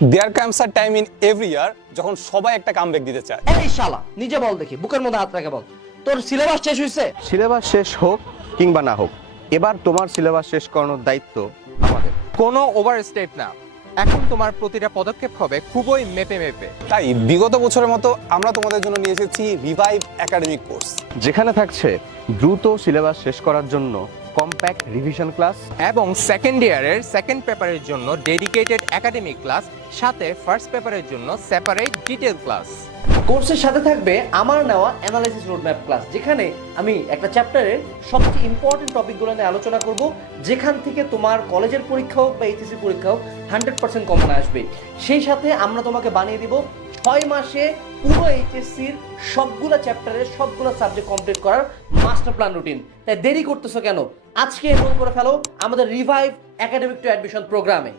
There comes a time in every year যখন সবাই একটা কামব্যাক দিতে চায়। এই শালা নিজে বল দেখি, বুকের মধ্যে হাত রেখে বল, তোর সিলেবাস শেষ হয়েছে? সিলেবাস শেষ হোক কিংবা না হোক, এবার তোমার সিলেবাস শেষ করানোর দায়িত্ব আমাদের। কোনো ওভারস্টেপ না, এখন তোমার প্রতিটা পদক্ষেপ হবে খুবই মেপে মেপে। তাই বিগত বছরের মতো আমরা তোমাদের জন্য নিয়ে এসেছি রিভাইভ একাডেমিক কোর্স, যেখানে থাকছে দ্রুত সিলেবাস শেষ করার জন্য কম্প্যাক্ট রিভিশন ক্লাস, এবং সেকেন্ড ইয়ারের সেকেন্ড পেপারের জন্য ডেডিকেটেড একাডেমিক ক্লাস, সাথে ফার্স্ট পেপারের জন্য সেপারেট ডিটেল ক্লাস। কোর্সের সাথে থাকবে আমার নেওয়া অ্যানালাইসিস রোডম্যাপ ক্লাস, যেখানে আমি একটা চ্যাপ্টারের সবচেয়ে ইম্পর্টেন্ট টপিকগুলো নিয়ে আলোচনা করব, যেখান থেকে তোমার কলেজের পরীক্ষা হোক বা এইচএসসি পরীক্ষা হোক 100% কমন আসবে। সেই সাথে আমরা তোমাকে বানিয়ে দিব 6 মাসে পুরো এইচএসসির সবগুলো চ্যাপ্টারের সবগুলো সাবজেক্ট কমপ্লিট করার মাস্টার প্ল্যান রুটিন। তাই দেরি করতেছো কেন? আজকে এনরোল করে ফেলো আমাদের রিভাইভ একাডেমিক টু অ্যাডমিশন প্রোগ্রামে।